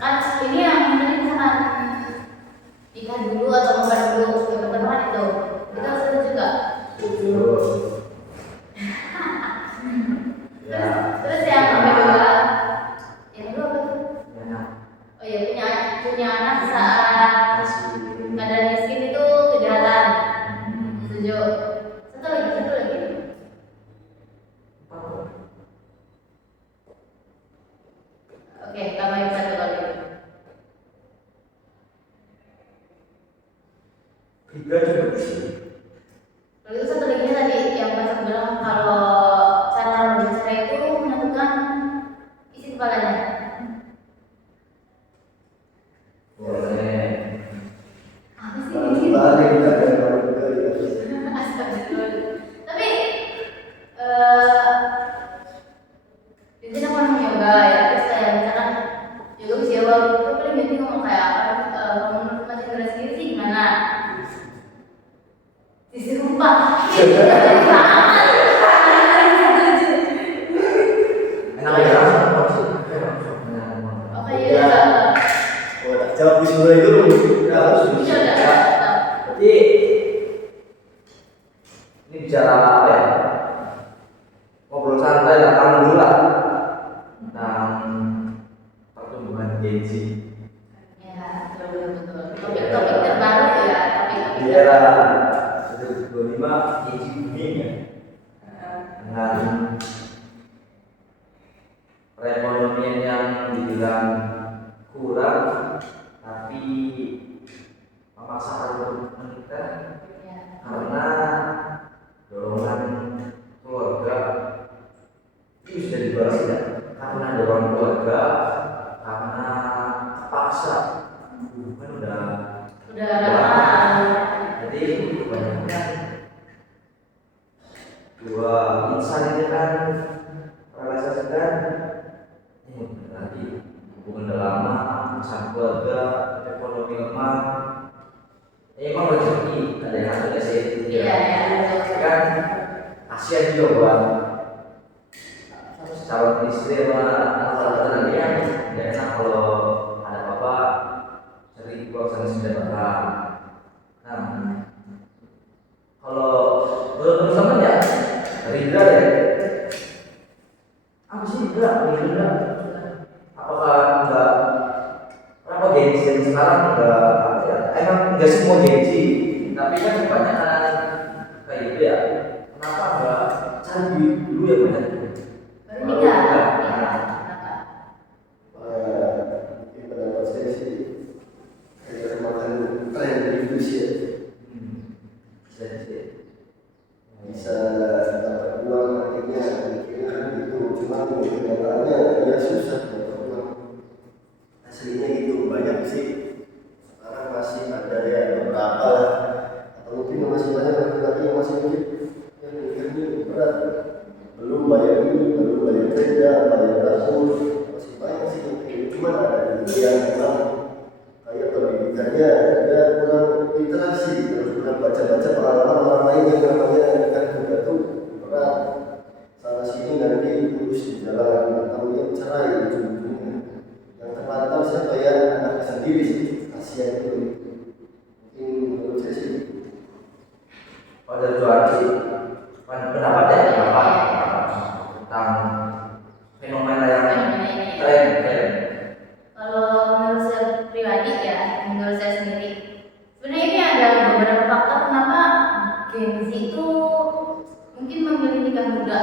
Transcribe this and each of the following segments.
Kan ini yang tadi misalkan nikah dulu atau makan dulu yang pertama kan itu kita harus setuju nggak? Setuju. Ya. Terus yang kedua, yang kedua apa tuh? Ya. Oh ya, punya anak saat keadaan miskin itu kejahatan. Setuju. Satu lagi. Oke, tambahin satu lagi. Tiga cukup sih. Lalu itu satu lagi tadi yang Pak bilang kalau cara berbicara itu menentukan isi kepalanya. Boleh. Apa sih ini? Astagfirullah. Tapi di sini aku ngomong yoga ya, terus kayak misalkan yoga bisa yoga itu paling ganti ngomong kayak kalau menurut Mas Indra sendiri sih gimana? Sisi rupa. Enak ya apa sih? Oke ya. Oh, tak jawab di sebelah itu harus Bisa bisa. enggak? Berarti ini bicara apa ya? Ngobrol santai lah, tamu dulu lah tentang pertumbuhan Gen Z. Ya, betul. Topik terbaru ya, topik Di era 2025 Gen Z booming ya. Dengan perekonomian yang dibilang kurang, tapi memaksakan untuk menikah karena dorongan keluarga. Itu sudah dibahas tidak? Karena dorongan keluarga, karena paksa, kan udah lama. jadi kebanyakan dua insan ini kan realisasikan nanti hubungan udah lama, pasangan keluarga, ekonomi lemah. Emang rezeki ada yang hasilnya sih. Iya. Kan kasihan juga buat calon istri sama anak-anak nanti kan nggak enak kalau ada apa-apa cari keluar sana sini barang. Nah, kalau menurut teman-teman ya Rindra ya, apa sih Rindra? Apakah enggak? Kenapa Gen Z sekarang enggak apa ya? Emang enggak semua Gen Z, tapi kan kebanyakan kayak gitu ya. Kenapa enggak cari duit dulu ya banyak? Baru nikah. Mungkin pendapat saya sih kayak makan tren dari Indonesia bisa dapat uang akhirnya kan gitu, cuma kenyataannya ya susah dapat uang aslinya gitu. Banyak sih sekarang masih ada ya beberapa lah, atau mungkin masih banyak laki-laki yang masih mikir yang mikirnya berat, belum bayar ini, belum bayar tenda, bayar dapur, masih banyak sih yang kayak gitu. Cuma ada juga yang memang kayak pendidikannya dia kurang literasi, terus kurang baca-baca pengalaman orang lain yang namanya kan juga tuh berat sana sini nanti terus di jalan atau yang cerai ujung-ujungnya. Yang terlantar siapa ya anaknya sendiri sih, kasihan itu. Mungkin menurut saya sih Pada jual sih pendapat ya tentang fenomena yang tren. Kalau menurut saya pribadi ya, menurut saya sendiri, sebenarnya ini ada beberapa faktor kenapa Gen Z itu mungkin memilih nikah muda.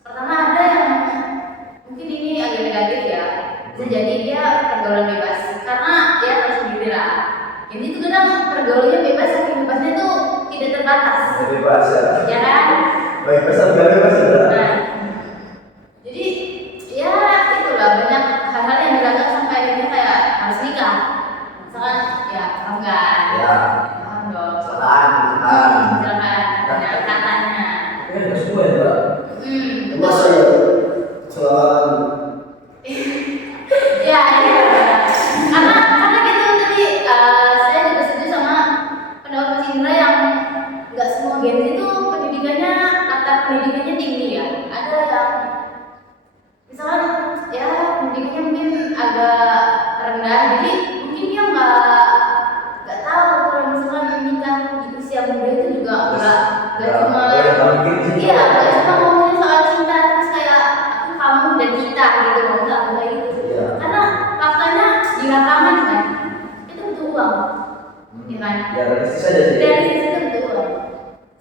Pertama ada yang mungkin ini agak negatif ya, bisa jadi dia pergaulan bebas karena ya tahu sendiri lah. Gen Z itu kadang pergaulannya bebas, tapi bebasnya tuh tidak terbatas. Bebas Ya kan? bebas atau bebas ya? Nah, jadi ya itulah banyak hal-hal yang dilakukan sampai akhirnya kayak harus nikah. Misalkan ya enggak. Ya. Paham dong. Silakan. Ada katanya. Ini ada semua ya Pak. masa ya kesalahan Ya. Karena gitu tadi saya juga setuju sama pendapat Mas Indra yang nggak semua Gen Z itu pendidikannya tinggi ya. rendah, jadi mungkin dia nggak tahu kalau misalkan nikah di usia muda itu juga nggak cuma nggak cuma ngomongin soal cinta terus kayak aku kamu dan kita gitu loh, nggak kayak gitu. Iya. Karena faktanya di lapangan kan itu butuh uang, ya kan? Ya realistis aja sih. Dari sisi itu butuh uang.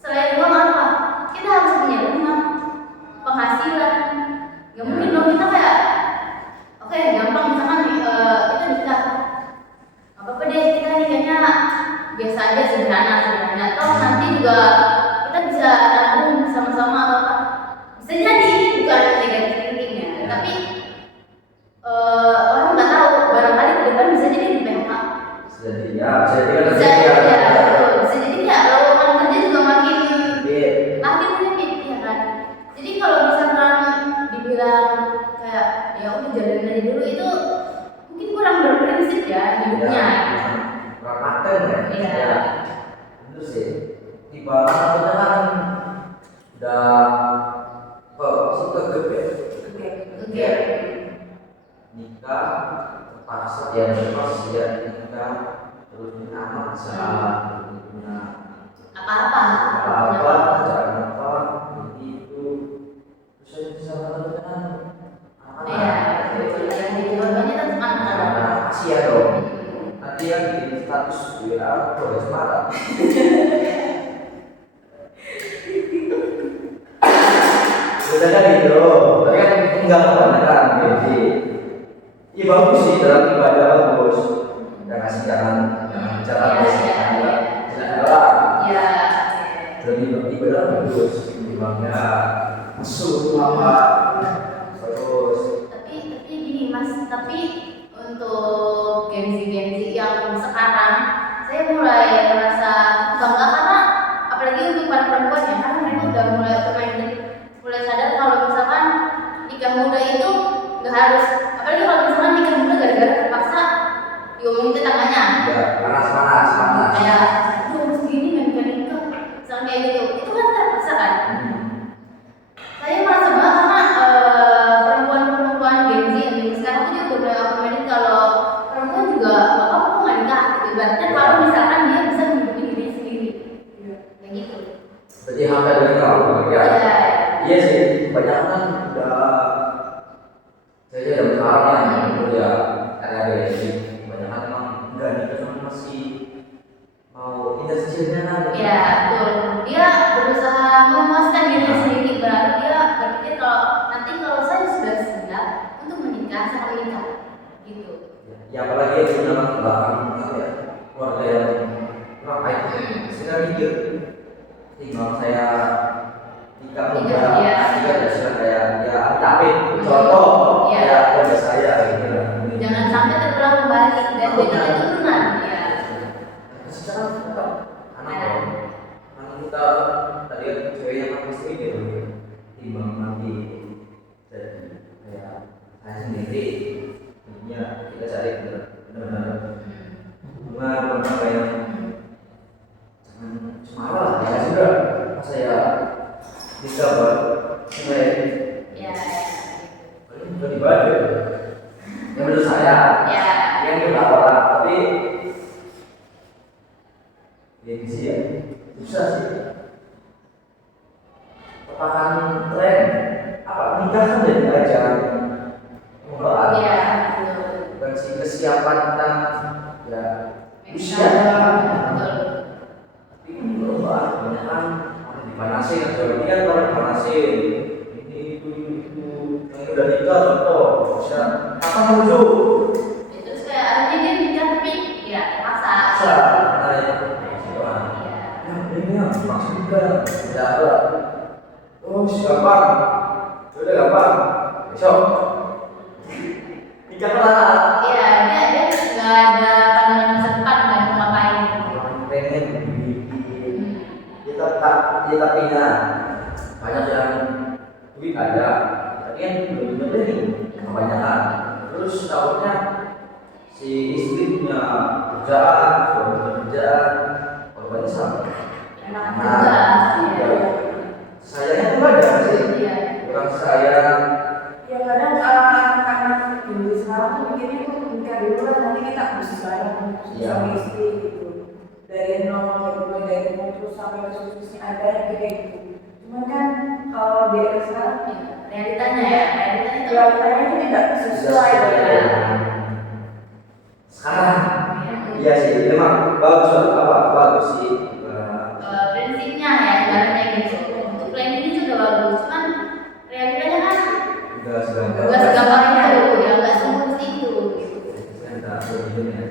Selain uang apa? Kita harus punya rumah, penghasilan. Gak mungkin dong kita kayak oke, gampang misalkan kita nikah. Apa deh kita nikahnya biasa aja sederhana. Atau nanti juga kita bisa nabung sama-sama atau apa. Bisa jadi ini bukan negatif thinking ya, tapi orang nggak tahu barangkali ke depan bisa jadi di PHK. Jadi ya, bisa jadi kan Bisa jadi ya lowongan kerja juga makin menyempit ya kan. Jadi kalau misalkan dibilang kayak ya udah jalanin aja dulu itu mungkin kurang berprinsip ya hidupnya. Kurang mateng ya. Iya. Itu sih. Tiba kita kan udah kegep ya. Oke. Nikah terpaksa ya terpaksa ya nikah terus punya anak saat punya Apa-apa. kerjaan apa itu terus saya bisa melakukan Iya. Yang jadi korbannya kan anak-anak. kasihan dong nanti yang bikin status WA boleh semarang udah kan gitu tapi kan enggak kebanyakan jadi iya bagus sih dalam ibadah bagus udah ngasih jangan bicara Iya. jadi ibadah bagus dimana musuh apa terus Tapi gini Mas, tapi untuk Gen Z yang sekarang saya mulai merasa bangga karena apalagi untuk para perempuan ya, karena mereka udah mulai open-minded, mulai sadar kalau misalkan nikah muda itu nggak harus, apalagi kalau misalkan nikah muda gara-gara terpaksa diomongin tetangganya ya panas kayak aduh segini nggak nikah misalnya kayak gitu, itu kan terpaksa kan. Saya merasa banget karena perempuan-perempuan Gen Z yang sekarang tuh dia udah mulai open-minded kalau perempuan juga apa-apa kok nggak nikah gitu. Ibaratnya kalau misalkan dia bisa menghidupi dirinya sendiri kayak gitu. berarti hampir dari kamu ya Iya. iya sih banyak kan udah saya udah sekarang ya itu ya ada sih banyak kan emang enggak nikah cuma masih mau industrinya kan Iya, betul. Dia berusaha memuaskan dirinya sendiri, berarti dia berpikir kalau nanti kalau saya sudah siap untuk menikah, saya akan menikah gitu. ya apalagi yang punya latar belakang apa ya keluarga yang kurang baik saya mikir tinggal saya nikah muda Iya. nikah sudah kayak ya tapi contoh Iya. ya keluarga saya gitu lah Jangan sampai terulang kembali dan jadi keturunan. Ya. secara tetap anak kita tadi kan ceweknya kan pasti gitu timbang nanti jadi kayak saya sendiri ya kita cari benar-benar hubungan apa yang jangan cemara lah ya sudah masa ya bisa buat saya Ya. paling bukan ibadah yang menurut saya Ya. yang kita orang tapi gengsi ya susah sih katakan tren apa nikah kan jadi ajaran pembelaan Ya. Betul. bukan sih kesiapan tentang ya usia Betul. tapi kan perubahan banyak kan orang dipanasin kalau ini kan orang dipanasin ini itu yang udah nikah contoh usia kapan menuju Ya, terus kayak akhirnya dia nikah tapi ya terpaksa. bisa karena itu orang Ya. ya ini yang maksud juga tidak ada oh gampang udah gampang besok nikah lah Iya, dia nggak ada pandangan masa depan nggak mau ngapain. orang pengen dibikin kita punya banyak yang duit ada tapi kan belum bener nih kebanyakan terus takutnya si istri punya kerjaan suami punya kerjaan korbannya sama Enak nah juga. sayangnya tuh ada sih Iya. kurang sayang Ya kadang anak-anak dulu sekarang tuh mikirnya tuh nikah dulu lah nanti Iya. suami istri gitu. Dari nol gitu, mulai dari putus sampai ke susahnya ada yang kayak gitu. Cuman kan kalau di era sekarang Realitanya ya, realitanya tuh realitanya itu tidak sesuai ya. dengan Sekarang, iya sih, memang bagus bagus sih. Prinsipnya ya, ibaratnya gitu. Untuk planning juga bagus, cuman realitanya kan Enggak segampang. nggak segampang itu, ya nggak semulus itu. Gitu. Kita berhitung ya.